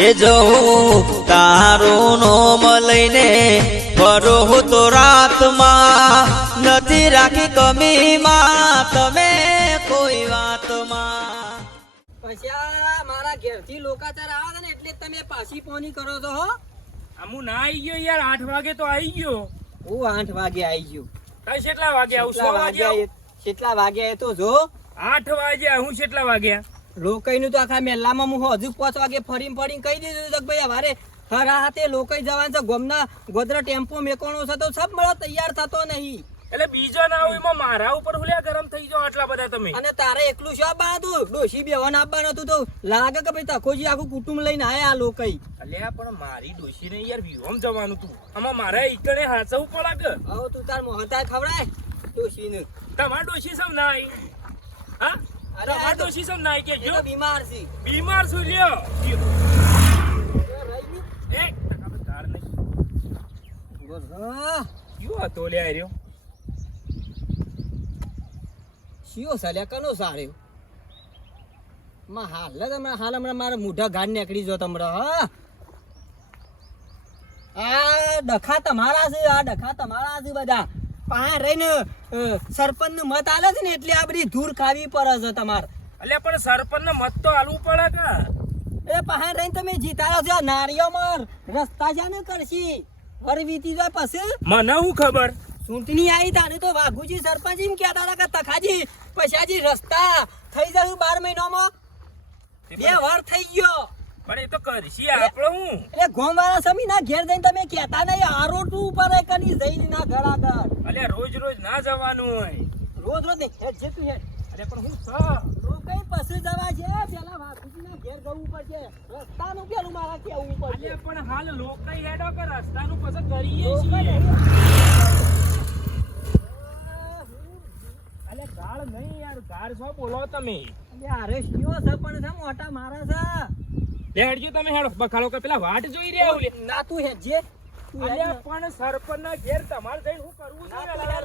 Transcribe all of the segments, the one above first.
એ જવું તારું નોમ લઈને ફરો તો રાતમાં નથી રાખી કમીમાં તમે કોઈ વાતમાં. પછી મારા ઘેરથી લોકાચાર આવે છે ને એટલે તમે પાછી પોની કરો છો હો. હું ના આવી ગયો યાર 8 વાગે તો આવી ગયો. હું 8 વાગે આવી ગયો. કઈ કેટલા વાગે આવું? 6 વાગે આવું. કેટલા વાગે તો જો 8 વાગે હું કેટલા વાગ્યા? લોકઈનું તો આખા મેલામાં હું હજુ 5 વાગે ફરીને કહી દીધું કે ભાઈ હવારે હરા હાથે લોકઈ જવાનું છે. ગોમના ગોદરા ટેમ્પો મેકોણો છે તો સબ મળો તૈયાર થતો નહીં. એટલે બીજો ના હોય એમાં મારા ઉપર હુલ્યા ગરમ થઈ જાવ આટલા બધા તમે. અને તારે એકલું શું આપવાનું હતું? ડોશી બેવાન આપવાનું હતું તો લાગે કે ભાઈ તખોજી આખું કુટુંબ લઈને આયા આ લોકઈ. અલ્યા પણ મારી ડોશી ને યાર વિહોમ જવાનું તું. આમાં મારા ઈકણે હાચવું પડે કે. હવે તું તાર મોહતા ખવડાય ડોશીને. તમાર ડોશી સમ ના આવી? હા તમાર ડોશી સમ ના આવી કે જો બીમાર છે. બીમાર છું લ્યો. એ તાર નહીં ક્યો હતો લે આર્યો? શિયો સાલ્યા કનો સાર્યો માં હાલ હમણાં મારા મોઢા ગાડ નીકળી જો તમરે. હા આ ડખા તમારા છે, આ ડખા તમારા છે બધા. પા રહીને સરપંચ નું મત આલે છે ને એટલે આ બધી ધૂળ ખાવી પડે છે તમારે. અલ્યા પણ સરપંચ ને મત તો આલવું પડે કે. એ પહાડ રહીને તમે જીતાડો છો. નારિયોમાં રસ્તા છે ને કરશી વર વીતી જાય પછી મને હું ખબર. ચૂંટણી આવી તાને તો વાઘુજી સરપંચ એમ કહેતા હતા કે તખાજી પૈસાજી રસ્તા થઈ જશે 12 મહિનામાં. 2 વાર થઈ ગયો પણ એ તો કરશી આપણે હું. એટલે ગોમ વાળા સમીના ઘેર જઈને તમે કહેતા નહીં આરોટું ઉપર કની જઈને ના ઘર આગળ. અલ્યા રોજ રોજ ના જવાનું હોય. રોજ રોજ નહીં હેડ જે તું હેડ. અરે પણ હું તો કઈ પછી જવા છે પેલા વાઘુજીના ઘેર જવું પડશે. રસ્તાનું પેલું મારા કેવું પડશે. અલ્યા પણ હાલ લોકઈ હેડો કે રસ્તાનું પછી કરીએ છીએ. અલ્યા ગાળ નહીં યાર, ગાળ શું બોલો તમે? અરે શિયો છે પણ છે મોટા મારા છે. લે હેડજો તમે હેડો બખાડો કે પેલા વાટ જોઈ રહ્યા ઓલે. ના તું હેડ જે. અલ્યા પણ સરપંચ ના ઘેર તમારે જઈને શું કરવું છે?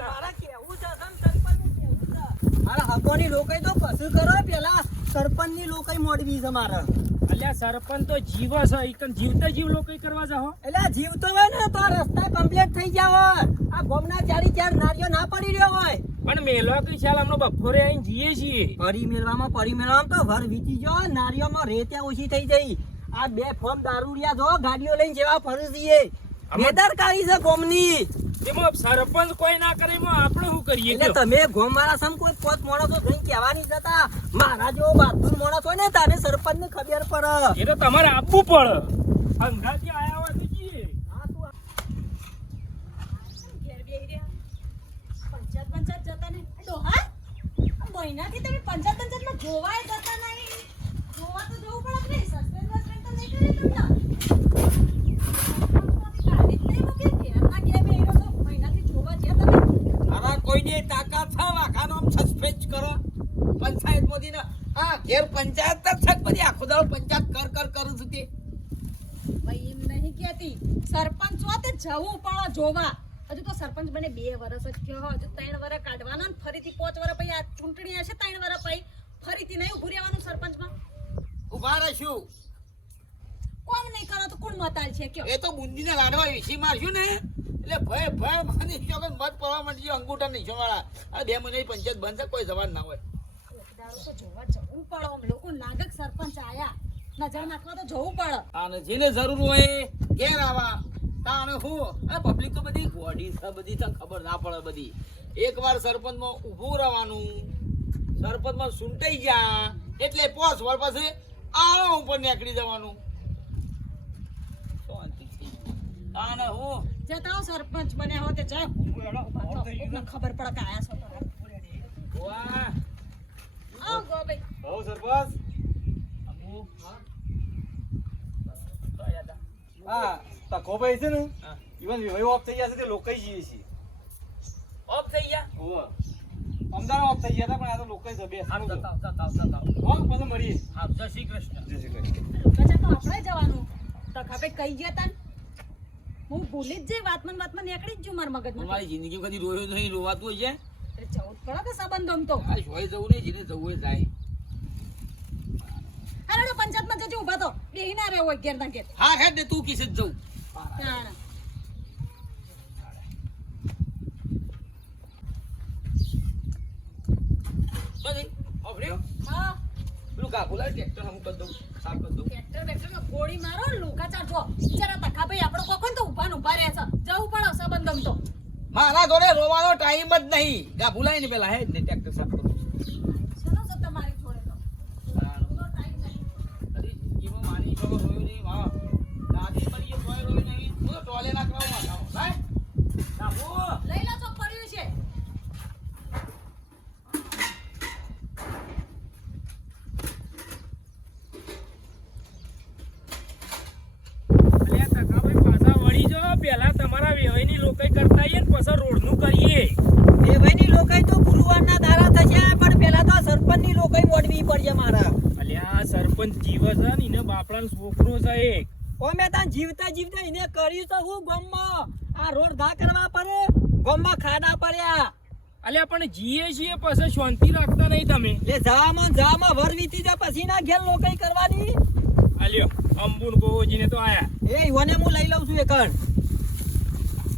મારા કેવું છે સમ સરપંચને કેવું છે. મારા હકોની લોકઈ તો કશું કરો પેલા સરપંચની લોકઈ મોડવી છે મારે. અલ્યા સરપંચ તો જીવ છે, ઈકન જીવતા જીવ લોકઈ કરવા જાહો. એટલે જીવ તો હોય ને તો રસ્તા કમ્પ્લીટ થઈ ગયા હોય. આ ગોમના 4 નારીઓ ના પડી રહ્યો હોય. પણ મેલો કઈ ચાલ હમણાં બપોરે આવીને જઈએ છીએ. પરી મેળવામાં તો વર વીતી જો નારીઓમાં રેત્યા ઓછી થઈ જઈ. આ 2 ફોર્મ દારૂડિયા જો ગાડીઓ લઈને જેવા ફરી જઈએ. બેદરકારી છે ગોમની. એમાં સરપંચ કોઈ ના કરે એમાં આપણે શું કરીએ? એટલે તમે ગોમ વાળા સમ કોઈ પોત માણસો જઈને કહેવાની જતા મારા જેવો બહાદુર માણસ હોય ને તારે સરપંચ ને ખબર પડે. એ તો તમારે આપવું પડે. અંધાથી આયા હોય તો જઈએ. પંચાયત જતા નહીં ડોહા. મહિનાથી તમે પંચાયતમાં જોવાય જતા નહીં. જોવા તો જવું પડે કે સસ્પેન્ડ તો નહીં કરી તમને. ગાડી જ નહીં મૂકી ઘેરના ઘેર બેહીને તો મહિનાથી જોવા ગયા તમે. આવા કોઈની તાકાત છે વાખાનો સસ્પેન્ડ કરો પંચાયત મોદી ને. હા ઘેર પંચાયત જ છે બધી આખો દાડો પંચાયત કર કરું છું તે. ભાઈ એમ નહીં કહેતી. સરપંચ છો તે જવું પડે જોવા. હજુ તો સરપંચ બને 2 વર્ષ જ થયો. હજુ 3 વર્ષ કાઢવાના ને ફરીથી 5 વર્ષ પછી આ ચૂંટણી હશે 3 વર્ષ પછી ફરીથી નહીં ઉભું રહેવાનું સરપંચમાં. ઉભા રહેશું. કોમ નહીં કરો તો કોણ મતાલ છે કયો? એ તો બુંદીના લાડવા વીસી મારશું ને એટલે ભય મને મત પડવા માંડી અંગૂઠા નહીં વાળા. આ 2 મહિનાની પંચાયત બંધ છે કોઈ જવાન ના હોય. દારૂ તો જોવા જવું પડે. આમ લોકો નાગક સરપંચ આયા નજર નાખવા તો જવું પડે. અને જેને જરૂર હોય ઘેર આવા તાણે હું આ પબ્લિક તો બધી ગોડી છે બધી તો ખબર ના પડે બધી. એકવાર સરપંચમાં ઊભું રહેવાનું. સરપંચમાં સૂંટાઈ ગયા એટલે 5 વર્ષ પછી આળા ઉપર નીકળી જવાનું. તાણે હું જતા સરપંચ બન્યા હો તે જાય ખબર પડે કે આયા છો તો. વાહ આવો ગો ભાઈ. બહુ સરપંચ. હા તકો ભાઈ છે ને ઈવન વિવાહ ઓફ થઈ ગયા છે તે લોકઈ જઈએ છીએ. ઓફ થઈ ગયા. ઓહો અમદાવાદ ઓફ થઈ ગયા હતા પણ આ તો લોકઈ છે બે સારું છે. આવતા પછી મળીએ. જય શ્રી કૃષ્ણ. જય શ્રી કૃષ્ણ. બચા તો આપણે જવાનું તો ખબે કઈ ગયા તા. હું ભૂલી જ જઈ વાતમાં નીકળી જ જો મારા મગજમાં. મારી જિંદગી કદી રોયો નહીં રોવાતું હોય છે. અરે જવું જ પડે કે સંબંધોમ તો. આ જોઈ જવું નહીં જેને જવું હોય જાય. અરે હેડો પંચાયતમાં જજો ઊભા તો બેહી ના રહેવો ઘેર ના ઘેર હા હેડ ને તું કિસે જ જવું તાણ. તો જઈ ઓફર્યો હા પેલું કા બોલાય ટ્રેક્ટર હમ કરી દઉં સાફ કરી દઉં ટ્રેક્ટર બેક્ટર ગોળી મારો લુકા ચારજો બિચારા તખા ભાઈ આપણો કોકો ને તો ઊભા ને ઊભા રહે છે જવું પડે સંબંધમ તો મારા જોડે રોવાનો ટાઈમ જ નહીં ગા ભૂલાય ને પેલા હેડ ને ટ્રેક્ટર સાફ કરું શેનો છે તમારી જોડે તો બધો ટાઈમ નહીં અરે એમાં મારી ખબર રોયો નહીં વાહ દાદી પણ એ કોઈ રોયો નહીં હું તો ટોલે ના કરાવું માથા ભાઈ નાખો લઈ લો તો પડ્યું છે અલ્યા કાકાભાઈ પાછા વળી જાઓ. પહેલા તમારા વેવાઈની લોકાઈ કરતા આઈએ ને પછી રોડનું કરીએ. વેવાઈની લોકાઈ તો ગુરુવારના દારા થશે પણ પેલા તો સરપંચની લોકાઈ મોડવી પડશે મારા અલ્યા આ સરપંચ જીવે છે ને એને બાપડાનો છોકરો છે એક. ઓમે તાન જીવતા જીવતા એને કર્યું તો હું ગામમાં આ રોડ ઘા કરવા પડે ગામમાં ખાડા પડ્યા અલ્યા પણ જીએ છીએ પછી શાંતિ રાખતા નહીં તમે. લે જામાં વર વીતી જા પછી ના ઘેર લોકાઈ કરવાની અલ્યો અંબુન ગોજીને તો આયા. એ ઈવોને હું લઈ લઉં છું એકણ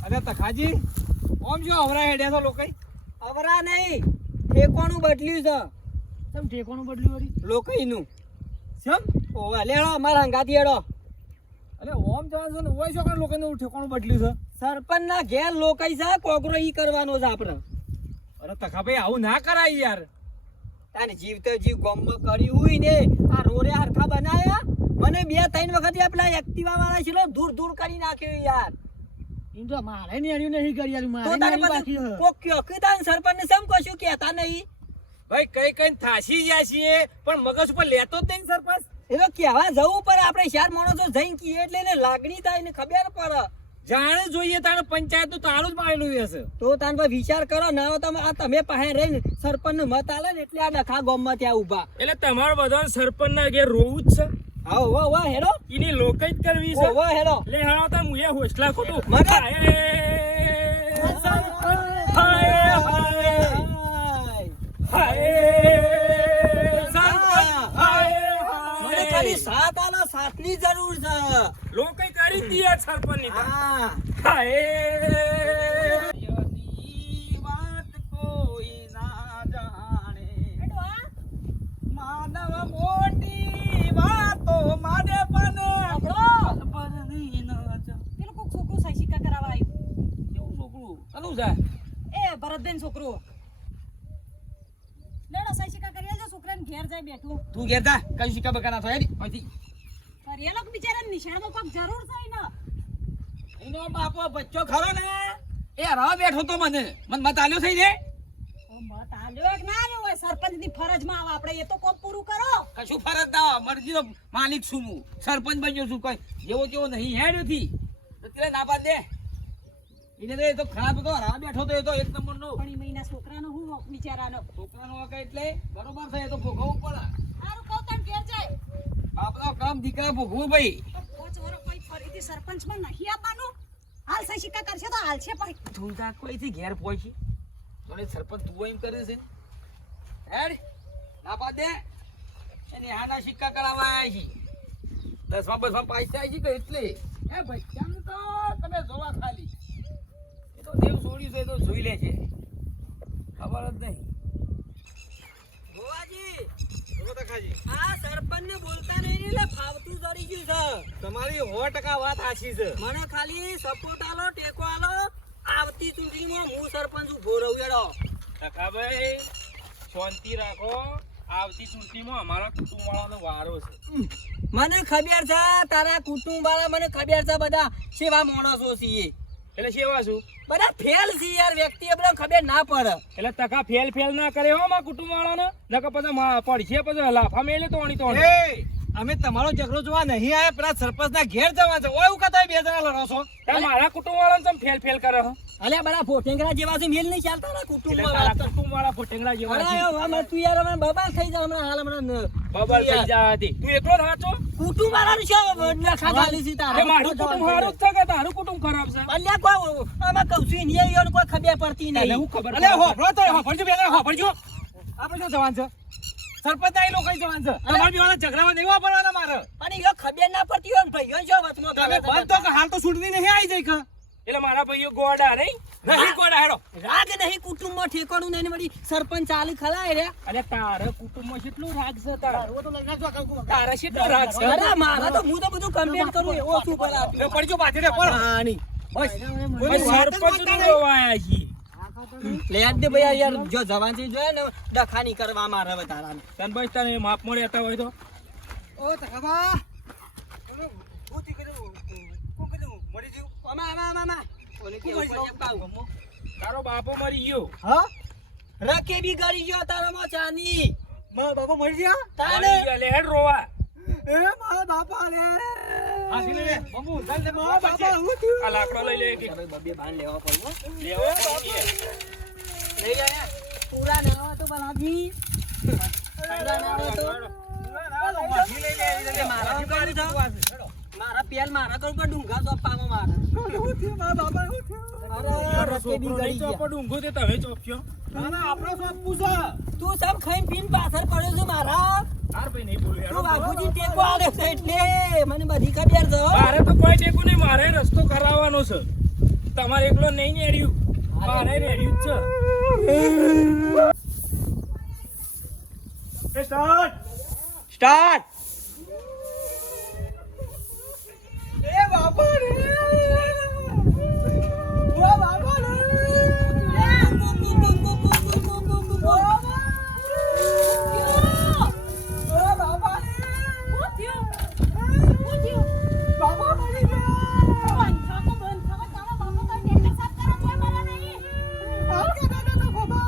અરે તખાજી ઓમ જો હવરા હેડ્યા છો લોકાઈ અવરા નહીં ઠેકોનું બદલ્યું છે કેમ ઠેકોનું બદલ્યું વળી લોકાઈનું કેમ ઓવે લેડો અમારા હંગાથી હેડો અરે ઓમ જવાનું છે ને ઓય છો કાં લોકોનું ઠેકોનું બદલ્યું છે સરપંચ ના ઘેર લોકાઈ છે કોકરો ઈ કરવાનો છે આપણે અરે તખાભાઈ આવું ના કરાય યાર તાને જીવતો જીવ ગોમમાં કર્યું હોય ને આ રોડે હરખા બનાયા મને 2-3 વખત આ પેલા એક્ટિવા વાળા છે દૂર દૂર કરી નાખ્યો યાર ઇન તો મારે ની આડ્યું નહીં કરી આલ્યું તો મારે તારે ની બાકી બધું છે કોક કયો કે તાન સરપંચ ને સમ કશું કહેતા નહીં ભાઈ કઈ કઈ થાસી ગયા છીએ પણ મગજ ઉપર લેતો જ નહીં સરપંચ. એ તો કહેવા જવું પર આપણે ચાર માણસો જઈને કીએ એટલે એને લાગણી થાય ને ખબર પડે જાણે જોઈએ તારે પંચાયત નું તાળું જ મારેલું હશે. તો તાન ભાઈ વિચાર કરો ના હોય તમે આ તમે પાસે રહીને સરપંચ નું મત આલે ને એટલે આ ડખા ગામમાં ત્યાં ઊભા એટલે તમારે બધા સરપંચ ના ઘેર રોવું જ છે. આવો વાહ વાહ હેડો એની લોકાઈ જ કરવી છે. વાહ હેડો લે હાલો તો મુએ હોસલા ખોટું. મને- હાય, હાય, હાય, સરપંચ, હાય, મને હાય. ખાલી સાત આલા સાતની જરૂર છે લોકાઈ કરી દીએ સરપંચ ની. હા હાય. યની વાત કોઈ ના જાણે હેડો આ માનવ મોટી વાતો માને પણ આપણો પરની ન જા પેલું કોક છોકરું સહી સિક્કા કરાવવા આવ્યું કેવું છોકરું ચાલુ છે એ ભરતબેન છોકરો લેડો સહી સિક્કા કરી આલજો છોકરાને ઘેર જાય બેઠું તું ઘેર જા કઈ શિકા બકાના તો હેડી અહીંથી કરી આલો કે બિચારાને નિશાળમાં કોક જરૂર થાય ને એનો બાપો બચ્ચો ખરો ને એ હરાવા બેઠો તો મને મત આલ્યો થઈ ને ઓ મત આલ્યો કે ના આલ્યો હોય સરપંચની ફરજમાં આવે આપણે એ તો કોક પૂરું કરો કશું ફરજ ના હોય. મરજીનો માલિક છું હું સરપંચ બન્યો છું કોઈ જેવો તેવો નહીં હેડ્યો થી તો તેલે ના પાડ દે એને તો એ તો ખરાબ હતો હરાવા બેઠો તો એ તો એક નંબર નો પણ એ મહિના છોકરાનો હું બિચારાનો છોકરાનો વાંકા એટલે બરોબર છે એ તો ભોગવવું પડે સારું કહું તને ઘેર જાય આપણો કામ દીકરા ભોગવું ભાઈ પાંચ વર્ષ કોઈ ફરીથી સરપંચમાં નહીં આપવાનું હાલ સહી સિક્કા કરશે તો હાલ છે પણ તું તા કોઈથી ઘેર પહોંચી મને સરપંચ તું એમ કરે છે હેડ ના પાડ દે એની હાના સિક્કા કરાવવા આવ્યા છે 10માં પૈસા આવી છે કે એટલે એ ભાઈ કેમ તો તમે જોવા ખાલી એ તો દેવ છોડ્યું છે એ તો જોઈ લે છે ખબર જ નહીં ભુવાજી બોલો તખાજી આ સરપંચ ને બોલતા નહીં એટલે ફાવતું ચડી ગયું છે તમારી 100% વાત સાચી છે મને ખાલી સપોર્ટ આલો ટેકો આલો આવતી ચૂંટણીમાં હું સરપંચ ઉભો રહું એડો કાકાભાઈ શાંતિ રાખો. આવતી ચૂંટણીમાં અમારા કુટુંબ વાળાનો વારો છે. મને ખબર છે તારા કુટુંબ વાળા મને ખબર છે બધા સેવા માણસો છીએ એટલે સેવા શું બધા ફેલ છે યાર વ્યક્તિ આપણે ખબર ના પડે એટલે તકા ફેલ ફેલ ના કરે હો મારા કુટુંબ વાળાને નકર પછી પડશે પછી લાફા મેલે તોણી તોણી. એ અમે તમારો ઝઘડો જોવા નહીં આયા પેલા સરપંચ ના ઘેર જવા છે ઓય ઉકા તમે બે જણા લડો છો તાર મારા કુટુંબ વાળાને તમે ફેલ ફેલ કરે હો. અલ્યા બધા ફોટેંગરા જેવા છે મેલ નહીં ચાલતા તારા એટલે કુટુંબમાં તારા વાત કર. કુટુંબ વાળા ફોટેંગડા જેવા અરે છે. હવે તું યાર હમણાં બબાલ થઈ જા હમણાં હાલ હમણાં બબલ થઈ જાતી. તું એકલો જ હાચો? કુટુંબ વાળાનું શું નખા ગાલી છે એ તારા મારું કુટુંબ સારું જ છે કે તારું કુટુંબ ખરાબ છે? અલ્યા કોઈ આમાં કહું છું ઇન્ડિયન કોઈ ખબર પડતી એટલે નહીં હું ખબર અલે પડે. હોભળો તો હોભળજો બે જણા હોભળજો આપણે શું જવાન છે સરપંચ આ લોકો જવાન છે તમારે બીવાના ઝઘડામાં નહીં વાપરવાના મારે પણ ઈયો ખબર ના પડતી હોય ને ભાઈઓ જો વચમાં તમે બંધ તો કે હાલ તો છૂટની નહીં આવી જાય કે એટલે મારા ભાઈઓ ગોડા નહીં નહીં કોડા હેડો રાગ નહીં કુટુંબમાં ઠેકાણું નહીં ને વળી સરપંચ ચાલી ખલાય રે અને તારા કુટુંબમાં કેટલું રાગ છે તારા કેટલો રાગ છે અરે મારા તો હું તો બધું કમ્પ્લીટ કરું એવો શું ભલા લે પડજો પાછી રે પણ હાની બસ કોઈ સરપંચ નું રોવાયા છે લે આજ દે ભૈયા યાર જો જવાન છે જો ને ડખાની કરવા મારે વધારાને તન બસ તને માપ મળે હતા હોય તો ઓ તકાબા ભૂતી કર્યું કોણ કર્યું મરી ગયું મામા ઓલે કે ઉપર પાઉ તારો બાપો મરી ગયો હા રકે બી ગળી ગયો તારો માં ચાની મારા બાપા મરી ગયા તાને મરી ગયા, લે હેડ રોવા એ મારા બાપા રે હાથી લે બબુ ચાલ લે મારા બાપા હું થયું આ લાકડો લઈ લે કે બબે બાન લેવા પડ્યો લેવા પડે. લઈ ગયા પૂરા ના તો બનાજી પૂરા ના તો હાથી લઈ લે એ મારા ઉપર મારા પેલ મારા કર ઉપર ડુંગા સોપામાં મારા હું થયું મારા બાપા હું થયું અરે રકે બી ગળી ચોપો ગયા ડુંગો તે તમે ચોપ્યો ના ના આપણો સબ પૂછો તું સબ ખાઈને પીને પાછળ પડ્યો છે મારા તાર ભાઈ નહીં બોલ્યો તું વાઘુજી ટેકો આલે છે એટલે મને બધી ખબર છે મારે તો કોઈ ટેકો નહીં, મારે રસ્તો કરાવવાનો છે, તમારે એકલો નહીં નેડ્યું, મારે નેડ્યું જ છે. સ્ટાર્ટ સ્ટાર્ટ એ બાપા રે ઓ બાપા રે ઓ બાપા રે બાપા મરી ગયા આવ કે દાદા તો બાબા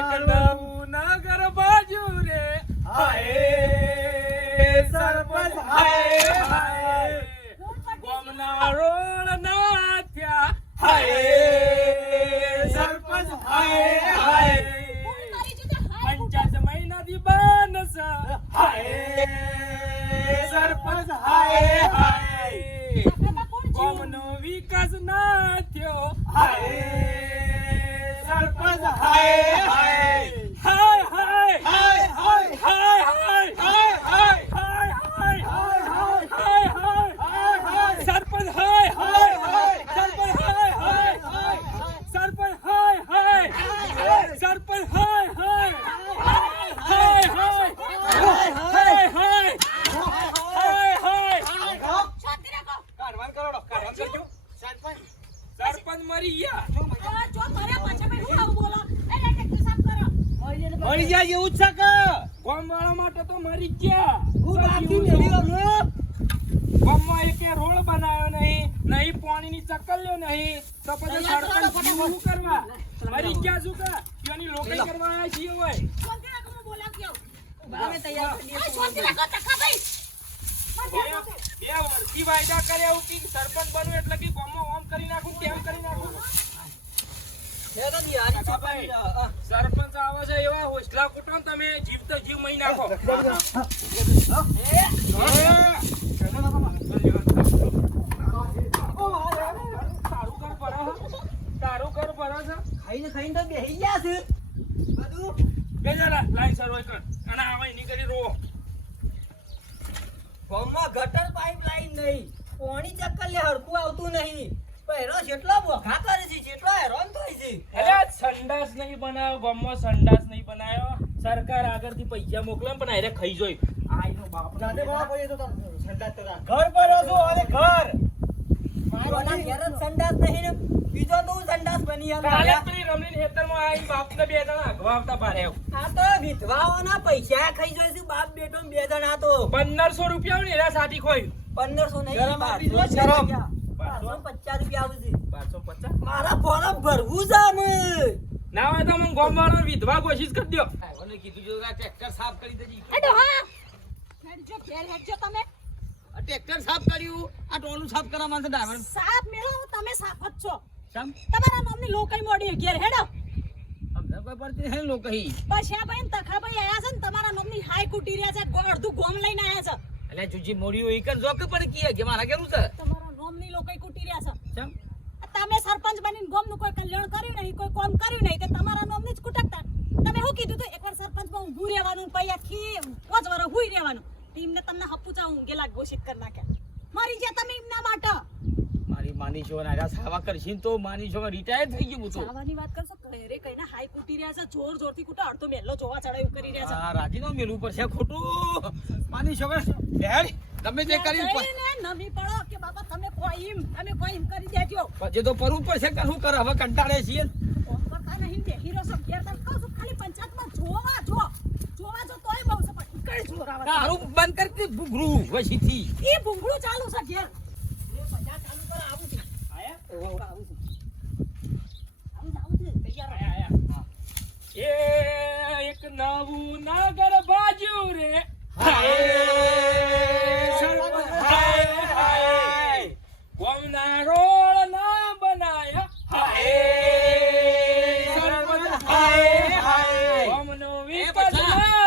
એકદમ નગર બાજુ રે હાય સરપંચ હાય હાય ગોમના રોડ ના થયા હાય સરપંચ હાય હાય પંચાયત મહિનાથી બનસ હાય સરપંચ હાય હાય ગોમનો વિકાસ ના થયો હાય સરપંચ હાય હાય હાય હાય હાય હાય હાય હાય હાય હાય હાય હાય સરપંચ હાય હાય સરપંચ હાય હાય સરપંચ હાય હાય સરપંચ હાય હાય હાય હાય હાય હાય કાઢવાન કરોડો કાઢવાન કરજો સરપંચ મરી ગયા. મળી જાય એવું જ છે કે ગામવાળા માટે તો મરી ગયા. હું બાકી મેલી ગયો ગામમાં એકે રોડ બનાવ્યો નહીં, નહીં પાણીની ચક્કલીઓ નહીં, તો પછી સરપંચ શું કરવા? મરી ગયા શું કે? ત્યાંની લોકઈ કરવા આવ્યા છીએ હોય. બામે તૈયાર કરી દે બે વર્ષથી વાયદા કર્યા એવું કે સરપંચ બનવું એટલે કે ગામમાં ઓમ કરી નાખું, તેમ કરી નાખું. સરપંચ આવે છે એવા હોસલા કૂટો ને તમે જીવ તો જીવ મહી નાખો. તારું કર ભરો છે. ખાઈને તો બેહી ગયા છે બધું બે જરા લાઈન સર્વે કર અને આવા એની કરી રો. ગામમાં ગટર પાઇપ લાઈન નહીં પાણી ચક્કર લે હરખું આવતું નહીં પહેરો જેટલો બોખા કરે છે જેટલો હેરાન થાય છે અરે સંડાસ નહીં બનાવ્યો, ગામમાં સંડાસ નહીં બનાવ્યો, સરકાર આગળથી પૈસા મોકલે પણ આરે ખાઈ જોઈ. આ એનો બાપ દાદે બાપ હોય તો સંડાસ તો ઘર પર છો અને ઘર મારા ઘેર જ સંડાસ નહીં ને બીજો તો હું સંડાસ બની કાલે આવ્યો પેલી રમણીન હેતરમાં આઈ બાપને બે જણા અગવાવતા પારે આવ. આ તો વિધવાઓના પૈસા ખાઈ જાય છે બાપ બેટો ને બે જણા તો 1500 રૂપિયા ને એના સાથી ખોયું. 1500 નહીં શરમ આપી દો, શરમ. 550 રૂપિયા આવે છે 550 મારા ફોરમ ભરવું છે અમે ના હોય તો મને ગામવાળાને વિધવા કોશિશ કરી દ્યો. મને કીધું જો આ ટ્રેક્ટર સાફ કરી દેજી. તમે આ ટ્રેક્ટર સાફ કર્યું, આ ટોલું સાફ કરવા માંગે ડ્રાઈવર. સાપ મેળો તમે સાપ જ છો સમ તમારા નામની લોકઈ મોડી ઘેર હેડો અમને કોઈ પડતી નહીં લોકઈ. પછ્યા ભાઈ ને તખાભાઈ આયા છે ને તમારા નામની હાઈ કુટી રહ્યા છે અડધું ગોમ લઈને આયા છે એટલે જુજી મોડી હોય કર જોક પર કી કે મારા કેવું છે તમારા નામની લોકઈ કુટી રહ્યા છે સમ તમે સરપંચ બનીને ગોમનું કોઈ કલ્યાણ કર્યું નહીં, કોઈ કામ કર્યું નહીં, તો તમારા નામની જ કુટકતા. તમે શું કીધું હતું? એકવાર સરપંચમાં ઊભું રહેવાનું, પછી આખી 5 વર્ષ હુઈ રહેવાનું. ટીમને તમને હપુચા ઊંઘેલા ઘોષિત કરી નાખ્યા. મરી ગયા તમે એમના માટે. મારી માની છો ને સાવા કરશી ને તો માની છો રિટાયર થઈ ગયું હું તો. સાવાની વાત કરશો ઘરે કઈને હાઈ કૂટી રહ્યા છે, જોર જોરથી કૂટા, અડધો મેલ્લો જોવા ચડાયું કરી રહ્યા છે. આ રાજીનો મેલું પડશે ખોટું. માની છો હેડ તમે જે કર્યું જઈને નમી પડો કે બાપા તમે કોઈ એમ કરી દેજો. પછી તો પરવું પડશે કે શું કરે હવે કંટાળે છીએ. કોમ કરતા નહીં, બેહી રહો છો ઘેર. તમે કહું છું ખાલી પંચાયતમાં જોવા જો તોય બહુ છે, પણ કઈ જોર આવે છે? તારું બંધ કરતી ભૂગરું વસીથી. ઈ ભૂંગળું ચાલુ છે ઘેર. એ એક નવું નગર બાજુ રે કોમના રોડ ના બનાયા કોમનો વિકાસ ના કરે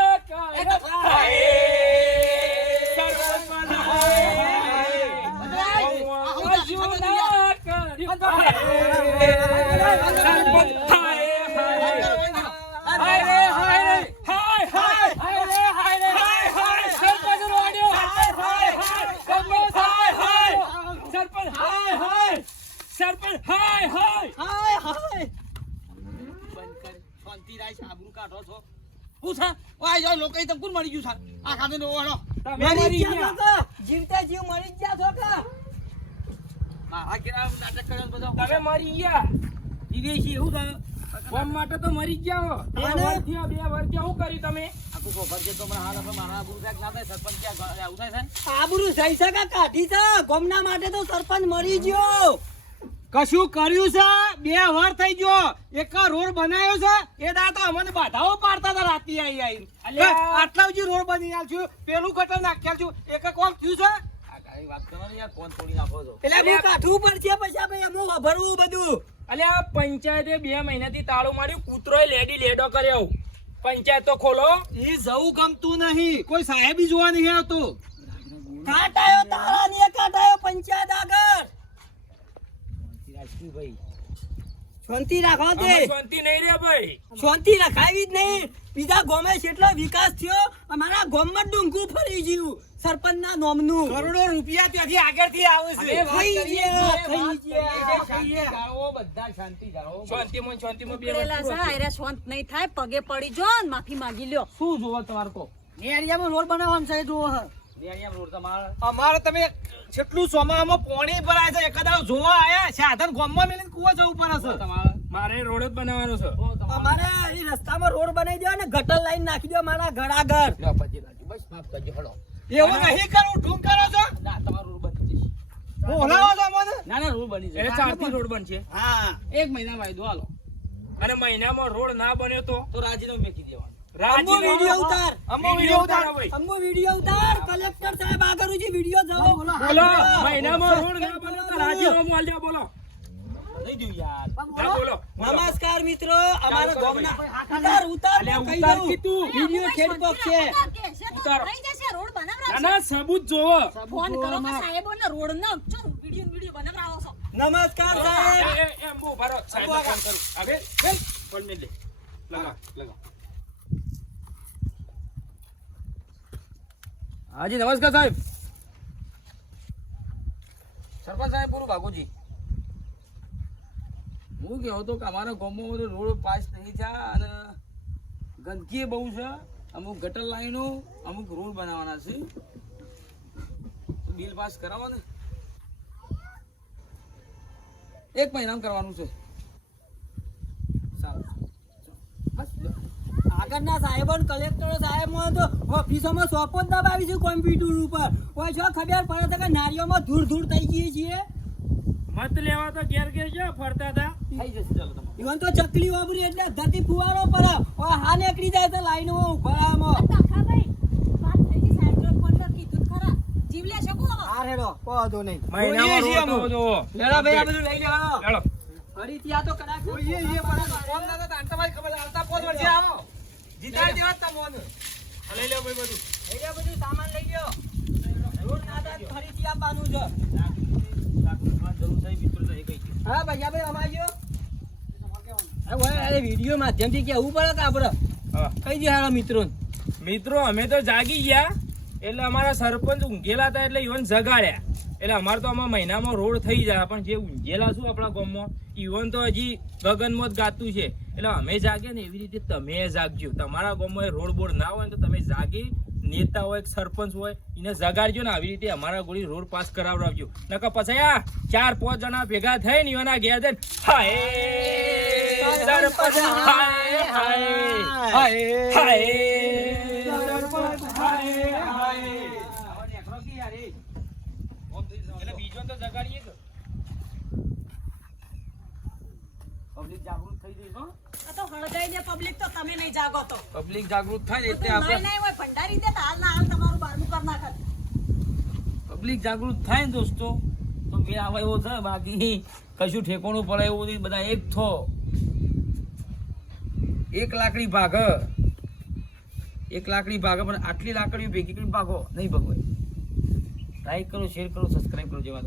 મરી ગયા છો કે? જીવતા જીવ મરી ગયા છો કે? તમે મરી ગયા કોમ માટે તો મરી ગયા હો. બે વર્ષ થયા શું કર્યું તમે? આબરૂ જઈ શકે કાઢી છે ગોમના માટે તો સરપંચ મરી ગયો. કશું કર્યું છે? 2 વાર થઈ ગયો. એક રોડ બનાવ્યો છે એ દા તો અમને બાધાઓ પાડતા હતા રાતી આવી. આટલા જ રોડ બની આલ્યું, પેલું ગટર નાખ્યા છું, એક કોમ થયું છે? વાત કરવાની યાર, કોણ તોડી નાખો છો? એટલે હું કાઢવું પડશે પછી આપણે એમ ભરવું બધું. અલ્યા આ પંચાયતે 2 મહિનાથી તાળું માર્યું, કૂતરોય લેડો કર્યો. પંચાયત તો ખોલો. એ જવું ગમતું નહીં, કોઈ સાહેબી જોવા નહીં આવતો. કાટાયો તારા ને કાટાયો પંચાયત આગળ. ભાઈ શાંતિ રાખો તે. આમાં શાંતિ નહીં રે ભાઈ. શાંતિ રખાવી જ નહીં. બીજા ગામે કેટલો વિકાસ થયો, અમારા ગામમાં ડુંગું ફરી ગયું સરપંચ ના નામનું. કરોડો રૂપિયા ત્યાંથી આગળથી આવે છે. હવે વાત થઈ કરીએ. ગયા, થઈ ગયા. બધા શાંતિ જાળવો. શાંતિમાં બે ઉકળેલા છે, વર્ષ આયરા શાંત નહીં થાય, પગે પડી જો ને માફી માંગી લ્યો. શું જોવો તમારે તો? નેરિયામાં રોડ બનાવવાનો છે જોવો હે. નેરિયામ રોડ તમારે અમારે તમે જેટલું સોમામાં પાણી ભરાય છે એકાદા જોવા આયા સાધન ગામમાં મેલીને કુવા જવું પડે છે. તમારે મારે રોડ જ બનાવવાનો છે. અમારે એ રસ્તામાં રોડ બનાવી દો ને ગટર લાઈન નાખી દો મારા ઘર આગળ. લ્યો પછી રાજી, બસ માફ કરજો હળો. એવું નહીં કરવું, ઢૂંગ કરો છો. ના તમારો રોડ બની જશે. બોલાવો છો મને. ના ના રોડ બની એટલે જશે. 4 થી રોડ બનશે. હા 1 મહિના વાયદો હાલો અને મહિનામાં રોડ ના બન્યો તો તો રાજીનો મેકી દેવાનો. અમ્મુ વિડિયો ઉતાર. અમો વિડિયો ઉતાર. અમ્મુ વિડિયો ઉતાર. કલેક્ટર સાહેબ આગળ ઉજી વિડિયો જાઓ. બોલો મહિનામાં રોડ ના બન્યો તો રાજીનામું આલજો. બોલો નહીં દઉં યાર. ના બોલો. નમસ્કાર મિત્રો, અમારા ગામના ઉતાર અલ્યા, કહી ઉતાર દઉં. કીધું. વિડિયો ખેડપોક છે. ઉતારો. થઈ જશે, રોડ બનાવરાવશે. ના ના સબૂત જોવો. ફોન કરો કે સાહેબોને રોડનો ચો વિડિયો બનાવરાવો છો. નમસ્કાર સાહેબ. એમ બહુ ભારો સાહેબને ફોન કરું. હવે બેન ફોન મેલ દે. લગાવ. હાજી નમસ્કાર સાહેબ. સરપંચ સાહેબ પૂરું ભાગોજી. હું કહેતો હતો કે અમારા ગામમાં બધો રોડ પાસ થઈ છે અને ગંદકી બહુ છે. અમુક ગટર લાઈનો, અમુક રોડ બનાવવાના છે. બિલ પાસ કરાવો ને. 1 મહિનામાં કરવાનું છે. સારું. બસ આગળના સાહેબો ને કલેક્ટર સાહેબ તો ઓફિસોમાં સોપો જ દબાવીશું કોમ્પ્યુટર ઉપર. કોઈ જો ખબર પડે છે કે નારીઓમાં ધૂળ ધૂળ થઈ ગઈ છીએ. મત લેવા તો ઘેર જો ફરતા હતા. થઈ જશે ચાલો તમારે. ઈવન તો ચકલી વાપરી એટલે ધરતી ફુવારો પડે. ઓય હા નીકળી જાય તો લાઈનો ઉભરામાં. કાકાભાઈ, વાત થઈ ગઈ, સાહેબે ફોન પર કીધું જ ખરા. જીવ લે શકો? આ રેડો કોદો નહીં. મહિનામાં રોડ તો જોવો. લેડો ભાઈ આ બધું લઈ લેવાનો. ચાલો. ફરીથી આ તો કદાચ જોઈએ એ પણ ફોન ના તો તમારી ખબર આવતા 5 વર્ષે આવો જીતાડી દેવા તમને. લઈ લો ભાઈ બધું. લઈ લો બધું સામાન લઈ લો. રોડ ના થાય ફરીથી આપવાનું છે. જરૂર છે મિત્રો તો એ કઈ હા ભૈયા ભાઈ અમાજો અરે વિડીયો માધ્યમથી કેવું પડે કે આપણે હા. કઈ દે હારા મિત્રો મિત્રો અમે તો જાગી ગયા એટલે અમારા સરપંચ ઊંઘેલા હતા એટલે ઈવન જગાડ્યા એટલે અમારે તો આમાં મહિનામાં રોડ થઈ જાય પણ જે ઊંઘેલા શું આપણા ગામમાં ઈવન તો હજી ગગનમાં જ ગાતું છે એટલે અમે જાગ્યા ને એવી રીતે તમે જાગજો તમારા ગામમાં રોડ બોર્ડ ના હોય ને તો તમે જાગી નેતા હોય સરપંચ હોય એને જગાડજો ને આવી રીતે અમારા ગોળી રોડ પાસ કરાવડાવજો નકર પછી આ 4-5 જણા ભેગા થઈને એના ઘેર જઈને હાય સરપંચ હાય હાય હાય હાય સરપંચ હાય હાય એટલે બીજો તો જગાડીએ કે પબ્લિક જાગૃત થઈ ગઈ હો આ તો હળગાઈ દે પબ્લિક તો તમે નહીં જાગો તો પબ્લિક જાગૃત થાય ને એટલે નહીં આપણે નહીં હોય ભંડારી દે તો હાલ ના હાલ તમારું બારનું કર નાખત પબ્લિક જાગૃત થાય ને દોસ્તો તો મેં આવે એવો છે બાકી કશું ઠેકોણું પડે એવું નહીં બધા એક થો એક લાકડી ભાગ પણ આટલી લાકડીઓ ભેગી કરીને ભાગો નહીં ભગવાય લાઈક કરો શેર કરો સબસ્ક્રાઇબ કરો જેવા